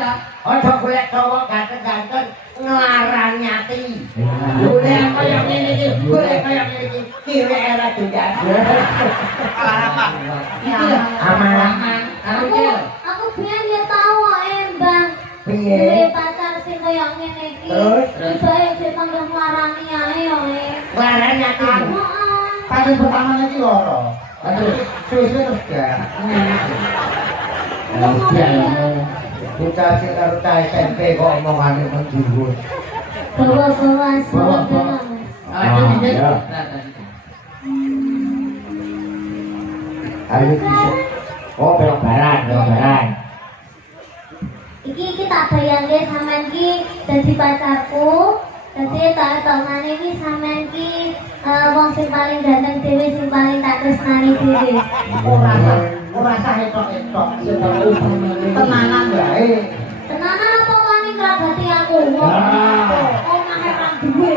ya. Ojo golek cowok ganteng-ganteng nglarang nyati. Golek kaya ngene iki, golek kaya ngene iki, kira era doyan. Aman. Aman. Aku biyen ya tau Mbang. Piye? Duwe pacar sing kaya ngene iki. Terus? Tibae sing tanggung nglarani ae yo. Nglarang nyati. Heeh. Paling pertama iki loro. Terus terus gak. Bocah sing karo cah SMP kok omongane mendhuwur. Bawa-bawa Bawa-bawa. Ayo iki. Ayo bisa. Oh, belok barat. Iki tak bayangke sampean ki dadi pacarku. Dadi tak tongane iki sampean ki wong sing paling ganteng dhewe sing paling tak tresnani dhewe. Ora sah etok-etok. Tenanan wae. Tenanan apa wani ngrabati aku? Omahe kan duwe.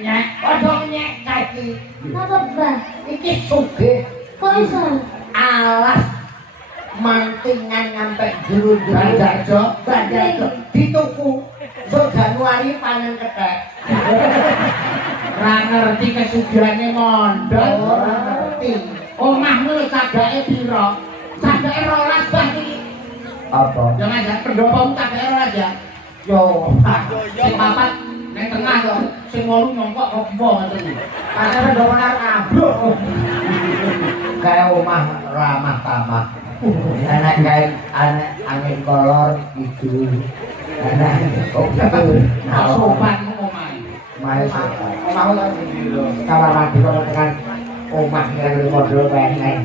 Nek ojo nyek kaki. Napa, Mbah? Iki sugih. Kok iso? Alas mantingan nyampe jero-jero Banjarjo dituku so Januari panen kethek. Ora ngerti kesugihane mondok. Ora ngerti. Omahmu cagake pira? Cagake 12 bah iki. Apa? Jangan aja pendopomu cagake 12 ya. Yo, Sing papat ning tengah kok sing 8 nyongkok kok ngoten iki. pasar do menar abruk. Kayak omah ramah tamah. Anak kayak anak angin kolor itu. Anak kok gitu. Nah, sopanmu omahe. Mai sopan. Omahku kan gitu. Kamar mandi kok tekan omah yang model pengen.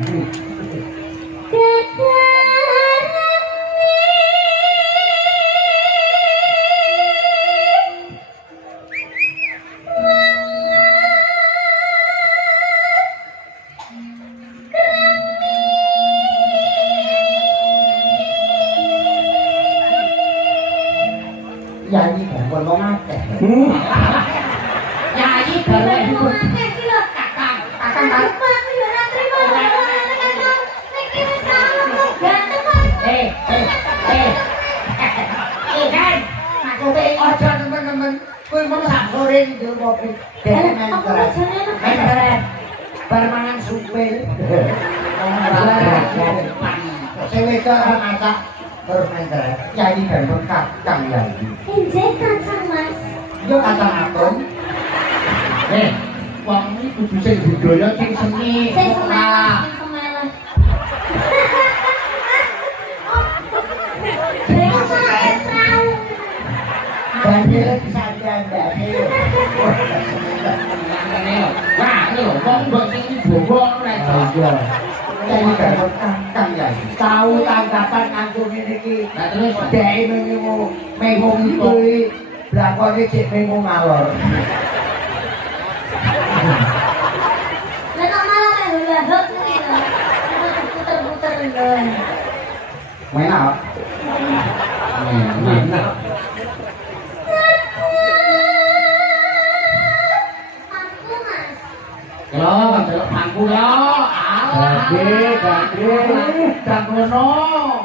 Ya ini kan ngomong akeh. Ya iki gawe Kakang aku yo ora trimo iki wis salah ganteng kok. Kan maksude ojo temen-temen kowe mau sak sore njur kopi dene Aku bojone men bar mangan supir sing wedok ora masak terus mentere ya iki ben kakang ya iki Injek kacang Mas. yo kacang atom wong iki kudu sing budaya sing seni. Sing semelah. banjir bisa diandani Wah, lho, wong mbok sing bowo ora iso. Jadi kan kakang ya tahu tanggapan kanggo ngene iki Lah terus dhek memo iki blakone cek memo ngalor Lah kok malah kayak hula-hop ngene. Puter-puter lho. main apa? Aku Mas. Yo, delok pangku yo. Gede, dan ngono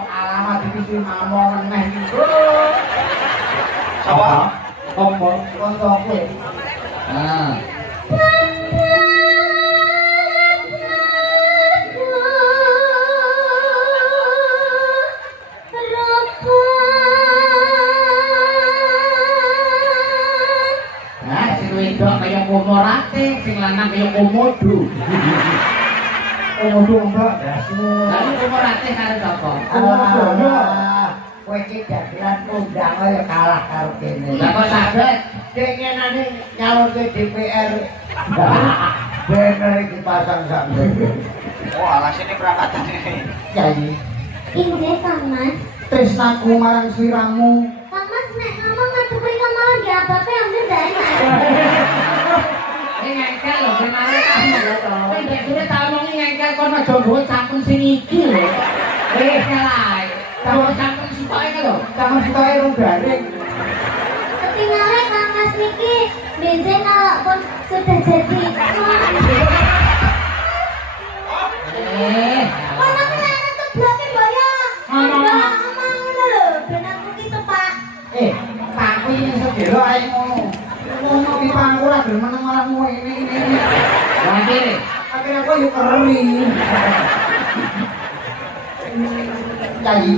alamat iki mamon neh iki. Sapa? Ngomong koncoku. Nah, sing wedok kaya komorate, sing lanang kaya komodo. Komodo mbak dasmu. Lalu komorate karo sapa? Kowe iki dagelan kondang kaya kalah karo kene. Lah kok saged? Dek ngenane nyalonke DPR. Bener iki pasang sak mbene. Oh, alasane perangkatan ini. Ya iki Injek Kang Mas. tresnaku marang sliramu. Kang Mas nek ngomong madhep mriko malah nggih abape ambil ndak enak. Ini ngengkel lho, kemare kamu lho to. Ndek dhewe tak omongi ngengkel kon aja nggowo campur sing iki lho. Kalah. Kalau campur supoke lho. Kamu sitoke rung garing. Ketinggalan Kang Mas niki bensin kalau pun sudah jadi. Eh, Mana kena ceblok ki mbok ya. rai ngono. Ngono pipan ora gelem meneng malah ngono ini. Akhire aku yo keri. Jadi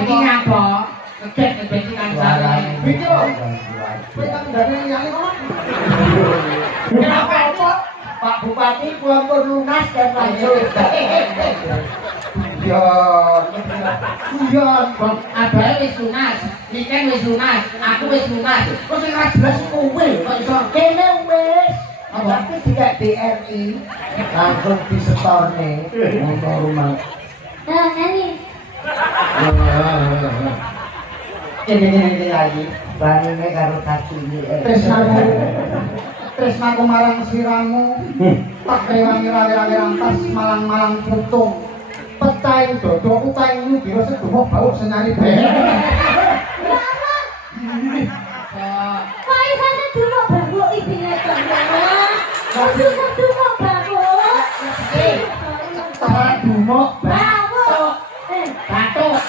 Iki ngapa? Ngecek iki kancane. Iki lho. Kowe tak ndane liyane kok. Kenapa apa? Pak Bupati pun lunas dan lanjut. Yo. Yo, abae wis lunas. Niken wis lunas. Aku wis lunas. Kok sing ora jelas kowe kok iso Kene wis. apa? Tapi tidak BRI langsung disetorne untuk rumah. Nani. Ini lagi bangunnya karo kaki ini. Tresnaku marang siramu. Tak rewangi-rewangi rantas malang-malang putung. Pecah dodo utangmu kira sedomo bau senyari bae. Kok isane dulu bangku ibine to. Kok iso dulu bangku? Ora dumuk Bangku. batuk.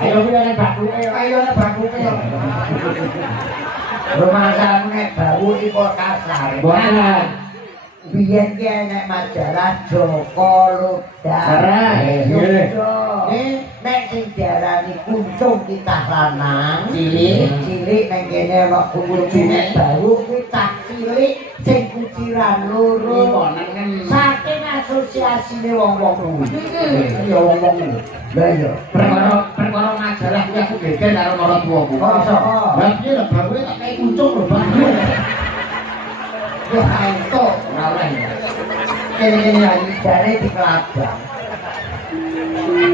Ayo kuwi nek bakuke, Ayo nek bakuke yo. rumah sampe bau iku kasar. Boten. Biyen ki enek majalah Joko Luda. Nggih. Nek sing diarani kuntung kitah lanang, cilik nang kene ana kucine bau kuwi tak cilik sing kuciran loro. Saking asosiasine wong-wong kuwi. Ya wong-wong kuwi. Lah iya. Perkara majalah kuwi aku geger karo marang tuaku. Masa? Lah piye lho bae tak kei kuncung lho, Bang. Ya anto ora oleh. Kene-kene ayi jare dikelabang.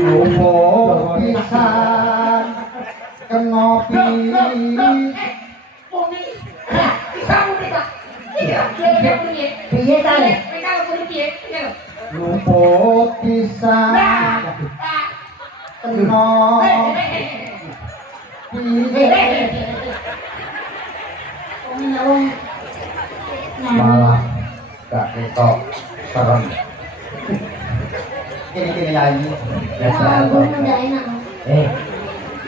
Opo pisan kena piye? Piye ta? Luput pisan kena piye? Malah gak ketok serem. Kene-kene ayi. Aku ndak enak.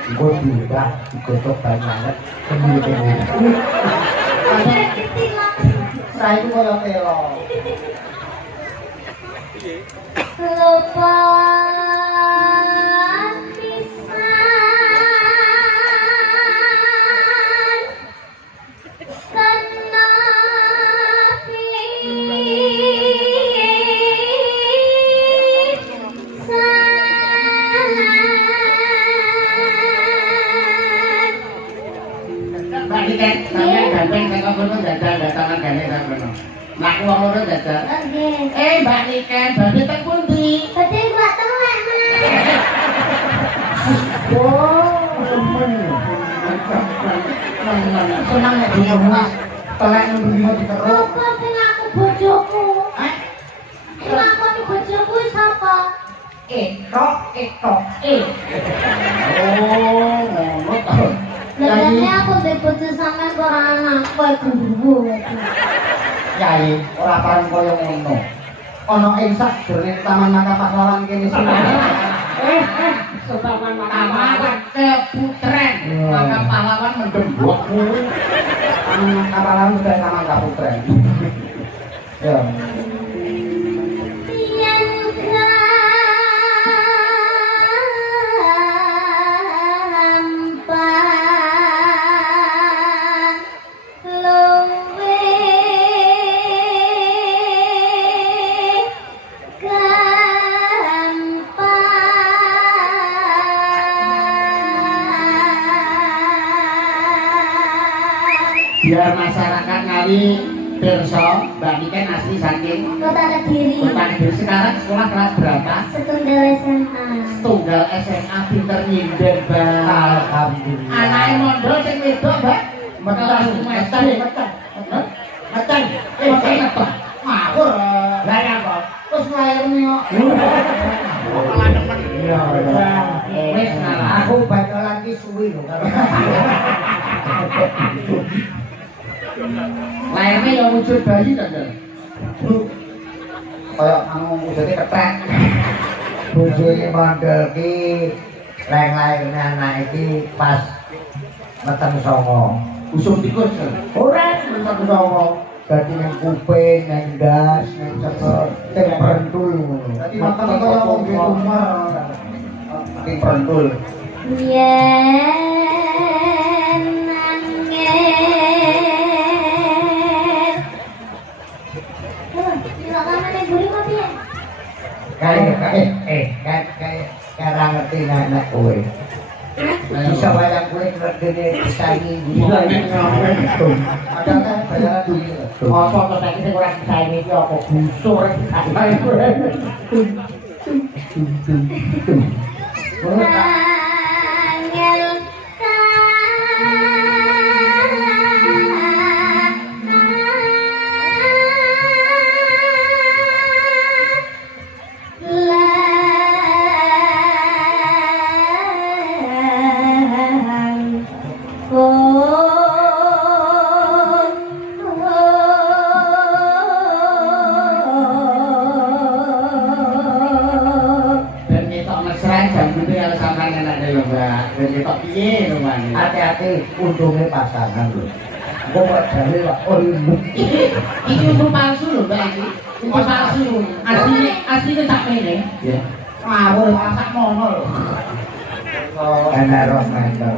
Gue juga dikotok banyak kemudian Saya itu kaya telo. Lupa pisan kena pisan. Mbak Niken, sampeyan ganteng saka kono jajal datangan gane sak kono. Laku wong loro jajal. Oke. Mbak Niken, badhe teng pundi? Badhe gak telek, Mas. Senang nek diomong telek nembung diteruk. Apa sing aku bojoku? Sing aku ni bojoku sapa? Etok. Oh, ngono to. Lagane aku ndek bojo sampean kok ora anak kowe guru. Yai, ora pareng kaya ngono. Ana ing sak jere Taman Makam Pahlawan kene sini. Taman Kaputren. Makam Pahlawan mendembok kuwi. Taman Pahlawan udah Taman Kaputren. Ya. Yen gampang luwe gampang. Biar masyarakat Ngawi pirsa, Mbak Niken asli saking Kota Kediri. Kota Kediri. Sekarang sekolah kelas berapa? Setunggal SMA. setunggal SMA pinter nyinden, Mbak. Alhamdulillah. Anake mondok sing wedok, Mbak. Metan, metan, metan. Metan. Metan. Ngawur. Lah ya kok. Wis nglairne kok. Malah nemen. Iya. Wis ngalah. Aku bakalan ki suwi lho karo. Lairnya yang wujud bayi kan ya? Kayak anu wujudnya ketek. Bojone mandel ki leng lairnya anak iki pas meteng songo. Usum tikus kan? Ora meteng songo. Dadi nang kuping, nang ndas, nang cepet, teng prentul ngono. Dadi mateng kaya wong duwe tumor. Makin prentul. Yen nangis. Gila kamane buri kok piye? Kayak ngerti anak kowe. Bisa bayang kowe ngredene disaingi Iya, ini ngapain itu? Ada kan bayaran duit. Apa kok saiki sing ora disaingi iki apa busur disaingi kowe. Angel Dan nyetok mesra jam itu yang sampai enaknya lho Mbak. Dan nyetok piye lho Mbak. Hati-hati untungnya pasangan lho. Kok kok jane kok ribut. Ini untuk palsu lho Mbak ini. Untuk palsu. Aslinya tak ini. Ya. Ngawur masak mono lho. Ana roh mantel.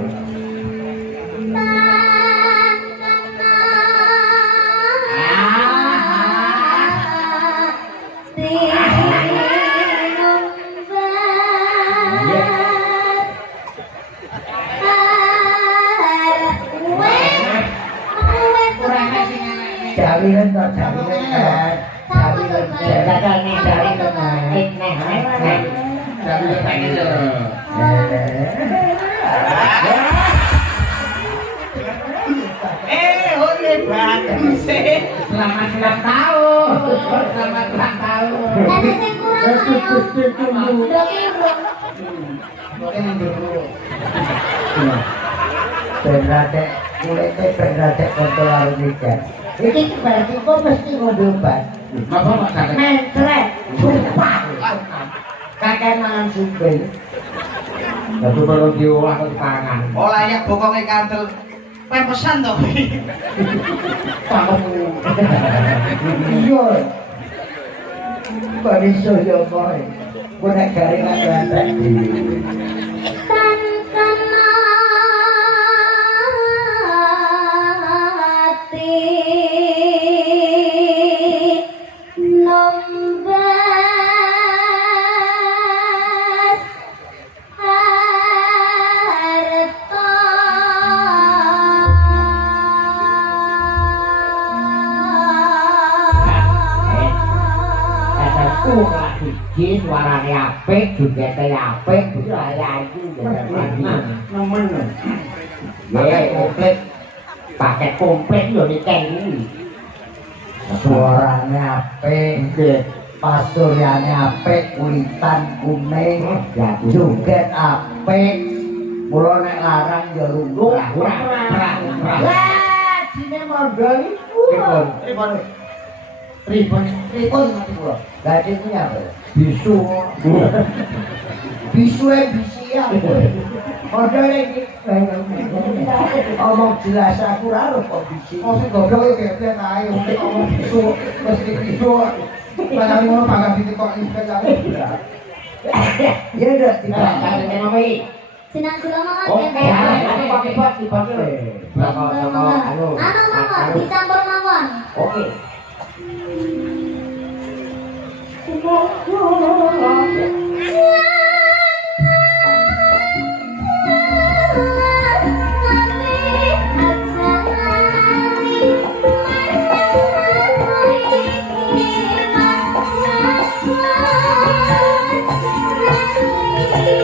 Jalinan to jalinan kan. Jalinan jalanan ning jalinan nek. Jadi pengen lho. Oleh bagus sih. Selamat ulang tahun. Selamat ulang tahun. Ada sing kurang ayo. Doki bro. Oke dulu. Berarti kulitnya berarti kotor lalu nikah. Ini berarti kok mesti ngombe obat. Apa Pak sakit? Mencret, sumpah. Kakek mangan sumpah. Tapi perlu diolah ke tangan. Olah ya bokongnya kandel. Pepesan toh. Tanganmu. Iya. Kok iso ya boy. Kok nek garing ada Tan kenati nombas harta Kataku lagi jin warnane apik, jugete apik, ayu Nemen. pakai komplit. Pakai komplit lho nikah iki. Suarane apik, pasuryane apik, kulitan kuning, joget apik. Mula nek larang ya lumrah. Lah, jine mondol iku. Pripun mati kula. Lah iki apa? Bisu. Bisu bisi ya. Mondol iki omong jelas aku ora kok bisi. Oh sing goblok iki kepiye kae ngomong isu mesti isu. Padahal ngono bangga ditekok iki kan. Ya udah tidak kate mami. Sinang sila mangan Oke, aku pakai bak dipakai. Anu mawon dicampur mawon. Oke. Thank you.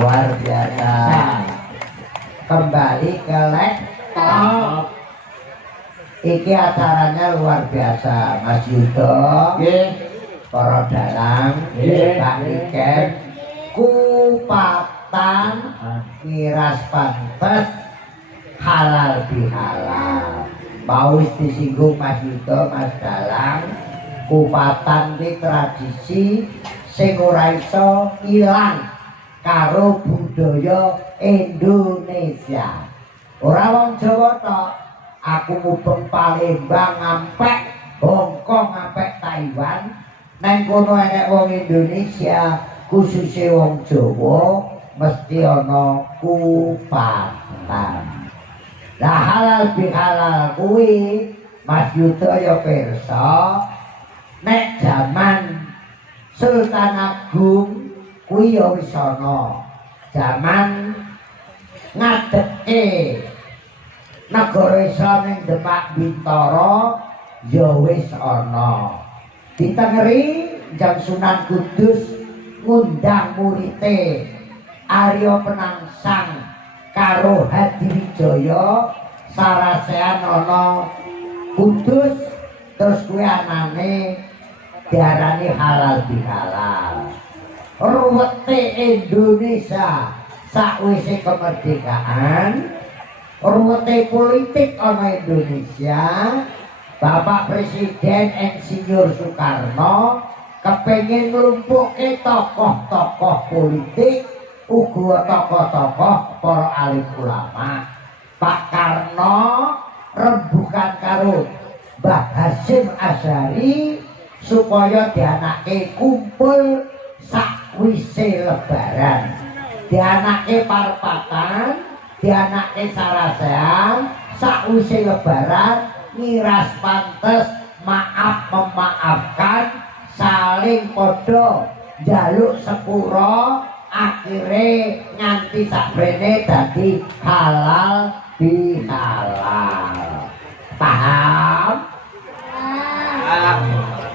luar biasa. Kembali ke laptop. Iki acaranya luar biasa, Mas Yudo, para dalang, Pak Niken, kupatan, miras pantes, halal bihalal. Mau disinggung Mas Yudo, Mas Dalang, kupatan di tradisi sing ora iso ilang karo budaya Indonesia. Ora wong Jawa tok, aku mubeng Palembang ngampek Hongkong ngampek Taiwan, nang kono enek wong Indonesia, khususnya wong Jawa mesti ana kupatan. Lah halal bihalal kuwi Mas Yudo ya pirsa, nek jaman Sultan Agung kuwi ya wis ana. Jaman ngadeke negara Islam ning Demak Bintoro ya wis ana. Ditengeri Jam Sunan Kudus ngundang murite Arya Penangsang karo Hadiwijaya sarasean ana Kudus, terus kuwi anane diarani halal bihalal. Ruwete Indonesia sakwise kemerdekaan, ruwete politik ana Indonesia. Bapak Presiden Insinyur Soekarno kepengin nglumpukke tokoh-tokoh politik, uga tokoh-tokoh para alim ulama. Pak Karno rembugan karo Mbah Hasyim Asy'ari supaya dianake kumpul sakwise lebaran, dianake parpatan, dianake sarasean, sakwise lebaran miras pantes, maaf memaafkan, saling podo njaluk sepuro, akhire nganti sakbrene dadi halal bihalal. Paham?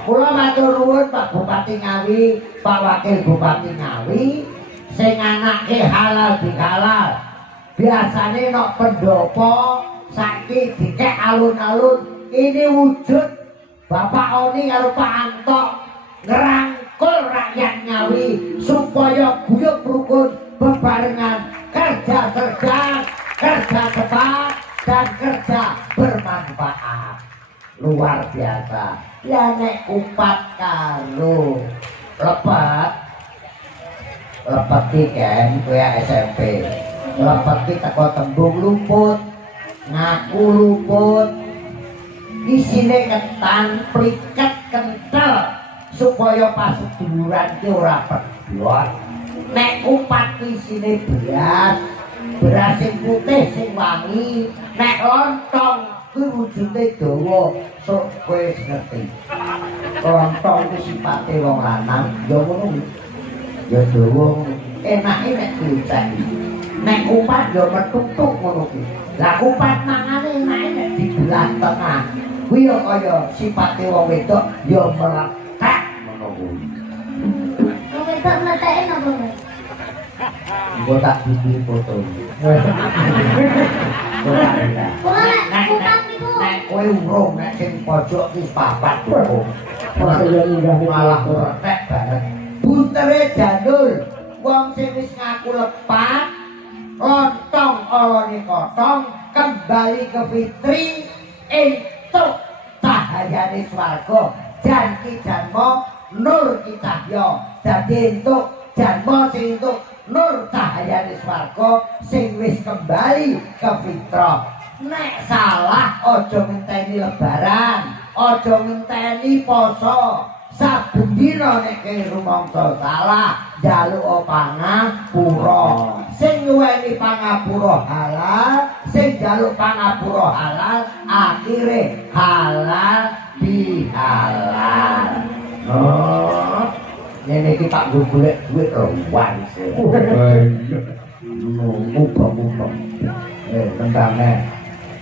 Kula matur nuwun Pak Bupati Ngawi, Pak Wakil Bupati Ngawi sing anake halal bihalal. Biasane nek pendopo saiki dikek alun-alun, ini wujud Bapak Oni karo Pak Anto ngerangkul rakyat Ngawi supaya guyub rukun bebarengan, kerja cerdas, kerja cepat, dan kerja bermanfaat. Luar biasa. Ya nek kupat karo lepet kan kuya SMP, lepet ki teko tembung luput, ngaku luput, isine ketan pliket kental supaya paseduluran ki ora pedhot. Nek kupat isine beras sing putih sing wangi, nek lontong kuwi wujude dawa, sok kowe wis ngerti. Lontong ku sipate wong lanang, ya ngono kuwi. Ya dawa enake nek dicek. Nek kupat ya metuk-tuk ngono kuwi. Lah kupat mangane enake nek dibelah tengah. Kuwi ya kaya sipate wong wedok ya melekat ngono kuwi. Wong wedok mleteke napa, Mas? Gua tak bikin foto. Nek kupat niku. Nek kowe urung nek sing pojok ki papat kok. Malah retek banget. Buntere jandul. Wong sing wis ngaku lepat, lontong olone kotong, kembali ke fitri entuk cahayane swarga. Jan ki janma nur kitahya. Dadi entuk janma sing entuk nur cahayane swarga sing wis kembali ke fitrah. Nek salah aja ngenteni lebaran, aja ngenteni poso. Saben dina nek rumangsa salah njaluk pangapura. Sing nyuweni pangapura halal, sing njaluk pangapura halal, akhire halal bihalal. Oh, ini kita golek duit ruang sih. Mumpung. Tentangnya.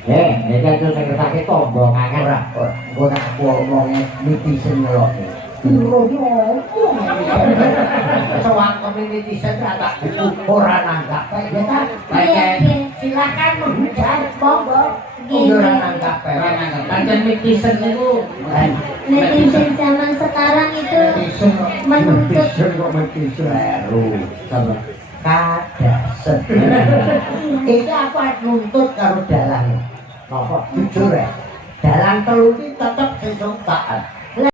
Ini kan itu sekretari tombol kangen lah. Gue nak aku ngomongnya netizen loh. Ironya ngomong sewaktu netizen ada buku orang nanggap ya kan? Silakan menghujat monggo. Orang nanggap macam netizen itu. Netizen zaman sekarang itu menuntut baru sama kadasen. Ini apa nuntut karo dalang? Napa jujur ya? Dalang telu iki tetep sesuk taat.